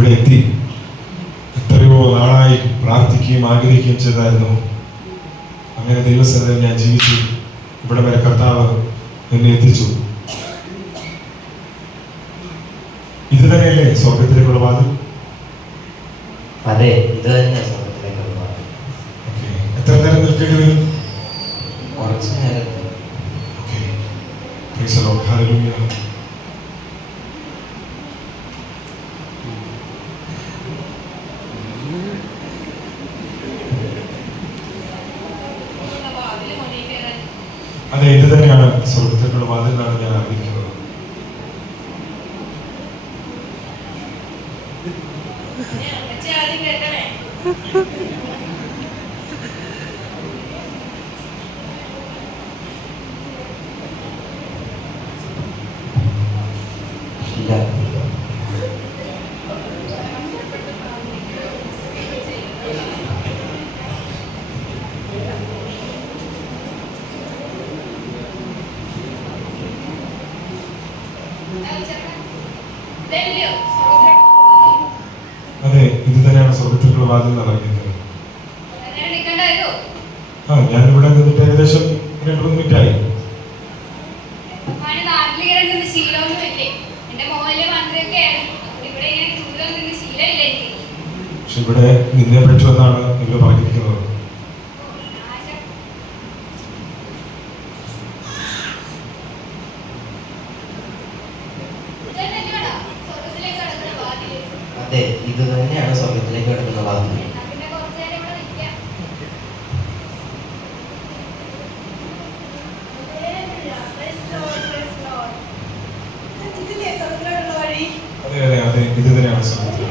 ഇവിടെ എത്തി. എത്രയോ നാളായി പ്രാർത്ഥിക്കുകയും ആഗ്രഹിക്കുകയും ചെയ്തായിരുന്നു. അങ്ങനെ ദൈവസന്നിധിയിൽ ഞാൻ ജീവിച്ചു. ഇവിടെ വരെ കർത്താവ് എന്നെ എത്തിച്ചു. ഇത് തന്നെയല്ലേ സ്വർഗത്തിലേക്കുള്ള വാതിൽ? അതെ, ഇത് തന്നെയാണ് സ്വർഗത്തിലേക്കുള്ള വാതിൽ. എത്ര നേരം നിൽക്കേണ്ടി വരും? കുറച്ച് നേരം. അതെ, ഇത് തന്നെയാണ് സ്വർഗത്തിലേക്കുള്ള വാതിൽ എന്നാണ് ഞാൻ ആഗ്രഹിക്കുന്നത്. അതെ, ഇത് തന്നെയാണ് സ്വർഗത്തിലേക്കുള്ള വാതിൽ എന്നാണ് അറിയുന്നത്. ഞാൻ ഇവിടെ നിന്നിട്ട് ഏകദേശം 2-3 മിനിറ്റ് ആയി. പക്ഷെ ഇവിടെ നിന്നേ പറ്റുമെന്നാണ് നിങ്ങൾ പറഞ്ഞിരിക്കുന്നത്. അതെ, ഇത് തന്നെയാണ് സ്വർഗത്തിലേക്ക് കിടക്കുന്ന വാതിൽ. അതെ അതെ അതെ, ഇത് തന്നെയാണ് സ്വർഗത്തിൽ.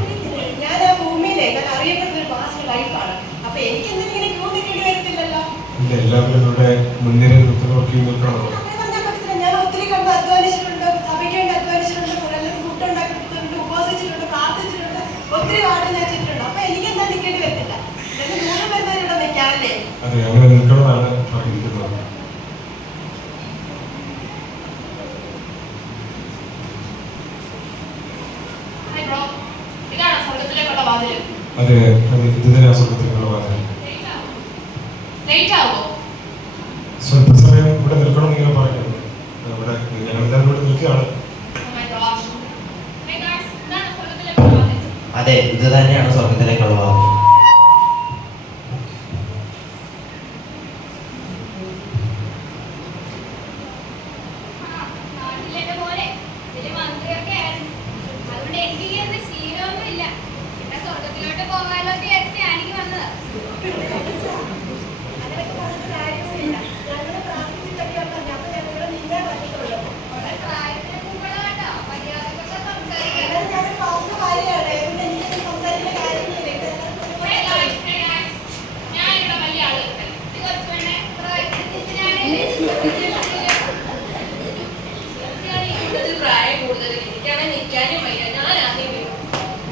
ഇല്ല, എല്ലാവരും ഇവിടെ മുൻനിര നോക്കി നിൽക്കണമല്ലോ. അതെ, അങ്ങനെ നിൽക്കണമെന്നാണ് പറഞ്ഞിരിക്കുന്നത്. അതെ, ഇത് തന്നെയാണ് സ്വർഗത്തിലേക്കുള്ള വാതിൽ. സ്വല്പ സമയം ഇവിടെ നിൽക്കണം ഇങ്ങനെ പറയുന്നത്. ഇവിടെ ഞങ്ങളെല്ലാവരും ഇവിടെ നിൽക്കുകയാണ്. അതെ, ഇത് തന്നെയാണ് സ്വർഗത്തിലേക്കുള്ള വാതിൽ.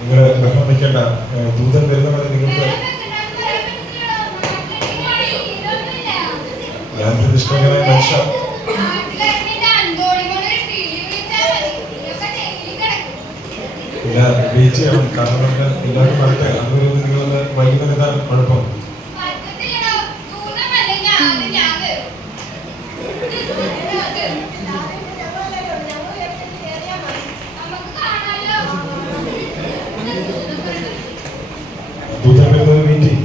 നിങ്ങൾ ബഹളം വയ്ക്കേണ്ട. ദൂതൻ വരുന്നവരെ നിങ്ങൾക്ക് ഞാനൊരു നിഷ്കളങ്കനായ മനുഷ്യ. പിന്നെ വെയിറ്റ് ചെയ്യണം. കാരണം എല്ലാവരും വരട്ടെ. അതുവരെ നിങ്ങളൊന്ന് വൈകുന്നതാണ് കുഴപ്പം. ദൂതൻ വരുന്നത് വെയിറ്റ് ചെയ്യും.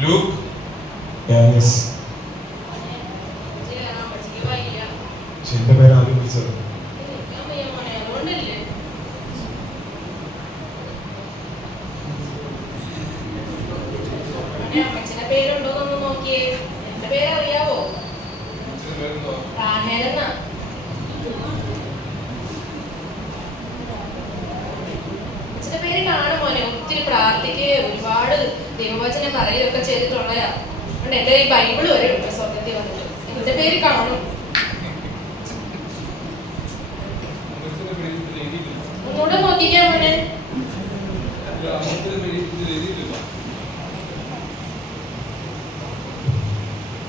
Luke? Yes. എന്റെ പേര് ആദ്യം വിളിച്ചത്. പേരുണ്ടോന്നൊന്ന് നോക്കിയേ. എന്റെ പേരറിയാവോ? റാഹേലെന്നാ. പേര് കാണും മോനെ. ഒത്തിരി പ്രാർത്ഥിക്കുകയും ഒരുപാട് ദൈവവചനം പറയുകയൊക്കെ ചെയ്തിട്ടുള്ളയാ. അതുകൊണ്ട് എൻ്റെ ഈ ബൈബിള് വരെ ഉണ്ട് സ്വർഗത്തിൽ വന്നിട്ട്. എൻ്റെ പേര് കാണും. ഒന്നുകൂടെ നോക്കിക്കാൻ മോനെ.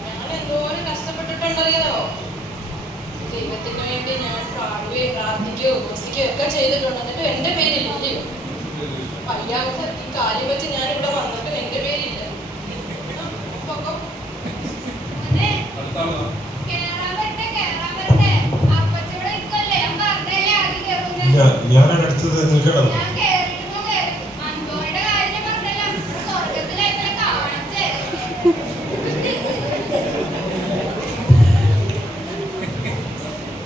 ഞാൻ എന്തോരം കഷ്ടപ്പെട്ടിട്ടുണ്ടറിയാലോ. ദൈവത്തിന് വേണ്ടി ഞാൻ പാടുകയോ പ്രാർത്ഥിക്കുകയോ ഉപസിക്കുകയോ ഒക്കെ ചെയ്തിട്ടുണ്ട്. എന്നിട്ട് എൻ്റെ പേരില്ല. വയ്യാത്ത ഈ കാര്യം വെച്ച് ഞാൻ ഇവിടെ വന്നിട്ട് എൻ്റെ പേരില്ല. ഞാനാണ് അടുത്തത് നിൽക്കണം.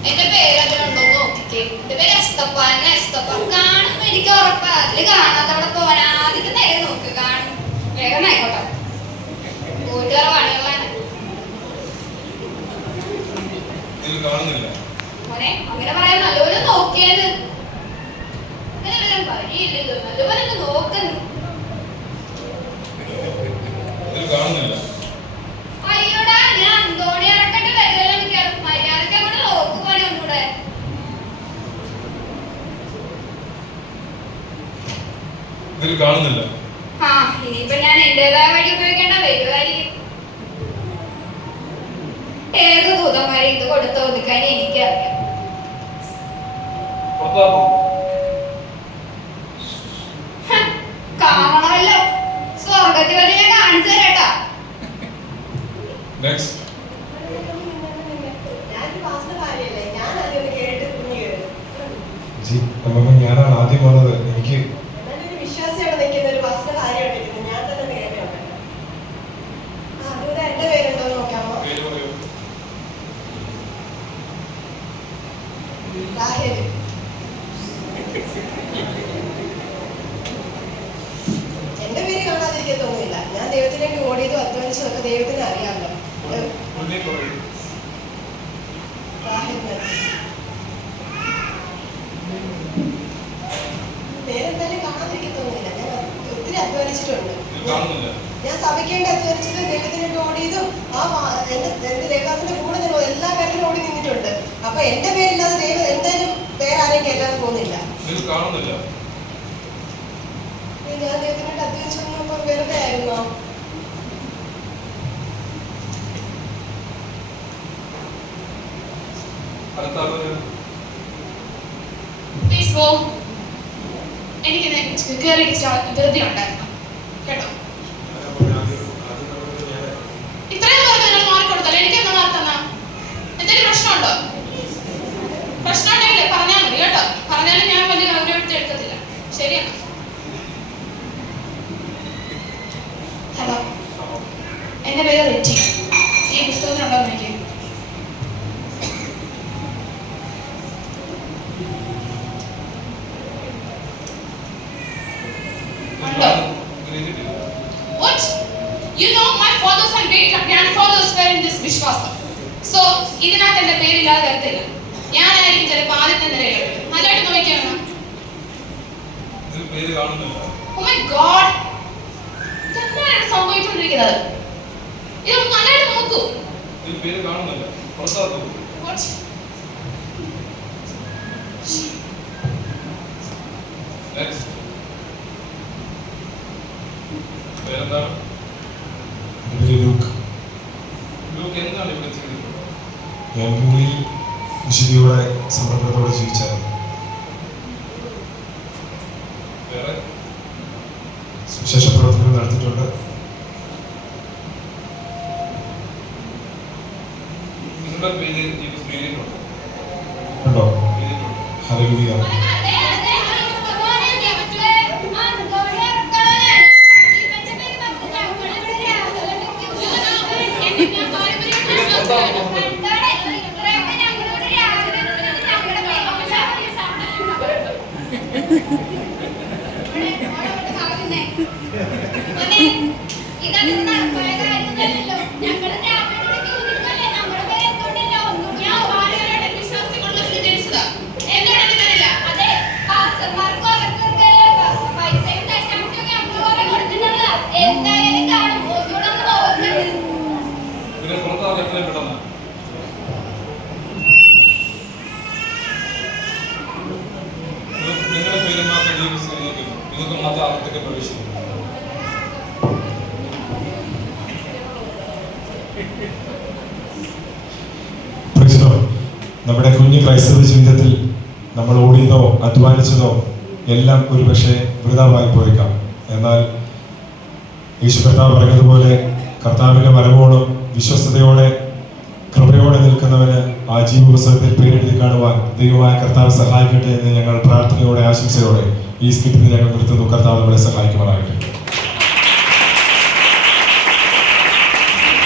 എന്റെ പേരതിലുണ്ടോ നോക്കിക്കേ. എന്റെ പേര് എസ്തപ്പാൻ. കാണുമ്പോ എനിക്ക് ഉറപ്പാ. അതില് കാണാത്തവിടെ പോവാൻ ആദ്യത്തെ നേരെ നോക്ക്. കാണും വേഗം ആയിക്കോട്ടെ. പോയിട്ട് വേറെ പണികളാണ് മോനെ. അങ്ങനെ പറയാൻ നല്ലപോലെ നോക്കിയത് അങ്ങനെ വഴിയില്ലല്ലോ. നല്ലപോലെ നോക്കുന്നു. അയ്യോടാ, ഞാൻ അന്തോണി ഇറക്കട്ടെ വരുമല്ലോ. മര്യാദക്ക് അങ്ങോട്ട് നോക്ക് പണി ഒന്നൂടെ. ആ, ഇനിയിപ്പോ ഞാൻ എന്റേതായ വഴി ഉപയോഗിക്കേണ്ട വരുമായിരിക്കും. ഏത് ദൂതന്മാരെ ഇത് കൊടുത്ത് ഒതുക്കാൻ എനിക്കറിയാം. കാണണമല്ലോ. സ്വർഗത്തിൽ വന്ന് ഞാൻ കാണിച്ചു തരാട്ടാ. ഞാനാണ് ആദ്യം വന്നത്. എനിക്ക് വിശ്വാസിയാണ് നിൽക്കുന്ന ഒരു വാസ്തവ കാര്യമായിട്ടിരിക്കുന്നത്. ഞാൻ തന്നെ നേരെയാണ്. അതുകൊണ്ട് എന്റെ പേരുണ്ടോ നോക്കാമോ? രാഹേല്. എന്റെ പേര് കാണാതിരിക്കത്തൊന്നുമില്ല. ഞാൻ ദൈവത്തിന് വേണ്ടി ഓടിയതും അധ്വാനിച്ചതും ഒക്കെ ദൈവത്തിന് അറിയാമല്ലോ. പേരെന്തായാലും കാണാതിരിക്കത്തൊന്നുമില്ല. ഞാൻ ഒത്തിരി അധ്വാനിച്ചിട്ടുണ്ട്. ഞാൻ സഭയ്ക്ക് വേണ്ടി അധ്വാനിച്ചതും ദൈവത്തിന് വേണ്ടി ഓടിയതും എന്റെ ദേവദാസന്റെ കൂടെ ഞാൻ എല്ലാ കാര്യത്തിലും ഓടി നിന്നിട്ടുണ്ട്. അപ്പൊ എന്റെ പേരില്ലാതെ ദൈവം എന്തായാലും വേറെ ആരെയും കേൾക്കാതെ പോകുന്നില്ല. ഞാൻ ദൈവത്തിന് വേണ്ടി അധ്വാനിച്ചൊന്നും വെറുതെ ആയിരുന്നോ? എനിക്ക് ധൃതി ഉണ്ടായിരുന്നു കേട്ടോ. ഇത്രയും പേർക്ക് നിങ്ങൾ മാറിക്കൊടുത്തല്ലോ. എനിക്കെന്താ മാർക്കെന്നാ? എന്തെങ്കിലും പ്രശ്നമുണ്ടോ? പ്രശ്നമുണ്ടെങ്കിലേ പറഞ്ഞാൽ മതി കേട്ടോ. പറഞ്ഞാലും ഞാൻ വലിയ ഗൗരവത്തിൽ എടുക്കത്തില്ല. ശരിയാണ്. ഹലോ, എന്റെ പേര് റിറ്റി. ഈ പുസ്തകത്തിലുണ്ടോ എനിക്ക്? What? You know, my fathers and great grandfathers were in this Vishwasa. So, ഇതിനകത്ത് എന്റെ പേരില്ലാതെ തരത്തില്ല. ഞാനായിരിക്കും ചിലപ്പോൾ ആദ്യത്തെ നിലയിലുള്ളത്. നല്ലതായിട്ട് നോക്കിയാണ്. Oh my God! എന്താണ് സംഭവിച്ചുകൊണ്ടിരിക്കുന്നത്? ഇത് നല്ലതായിട്ട് നോക്കൂ. What? ഞാൻ ഭൂമിയിൽ വിശുദ്ധിയോടെ സമർപ്പണത്തോടെ ജീവിച്ചായിരുന്നു. സുവിശേഷ പ്രവർത്തനങ്ങൾ നടത്തിയിട്ടുണ്ട്. ഉണ്ടോ? ഹല്ലേലൂയ. പൈസ മാസം ജീവിച്ചിരുന്നെങ്കിൽ നിങ്ങൾക്ക് മതാർത്ഥത്തിൽ പ്രവേശിക്കും. നമ്മുടെ കുഞ്ഞു ക്രൈസ്തവ ജീവിതത്തിൽ നമ്മൾ ഓടിയതോ അധ്വാനിച്ചതോ എല്ലാം ഒരു പക്ഷേ വൃഥാവായി പോയേക്കാം. എന്നാൽ യേശു കർത്താവ് പറഞ്ഞതുപോലെ കർത്താവിന്റെ വരവോടും വിശ്വസ്തയോടെ കൃപയോടെ നിൽക്കുന്നവന് ആ ജീവപുസ്തകത്തിൽ പേരെഴുതി കാണുവാൻ ദൈവമായ കർത്താവ് സഹായിക്കട്ടെ എന്ന് ഞങ്ങൾ പ്രാർത്ഥനയോടെ ആശംസയോടെ ഈ സ്കിറ്റിൽ ഞങ്ങൾ നിർത്തുന്നു. കർത്താവ് നമ്മളെ സഹായിക്കുമാറാകട്ടെ.